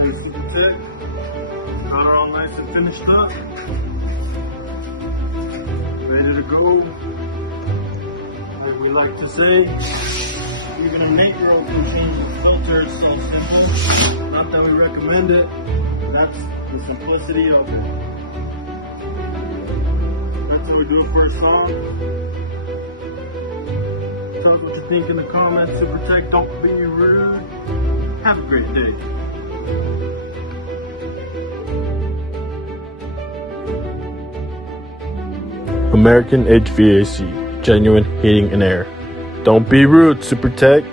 Hey, Super Tech. Got her all nice and finished up. Ready to go. Like we like to say, even an 8-year-old can change the filter. It's so simple. Not that we recommend it. That's the simplicity of it. That's how we do it first song. Tell us what you think in the comments. Super Tech, don't be rude. Have a great day. American HVAC, genuine heating and air. Don't be rude, Super Tech.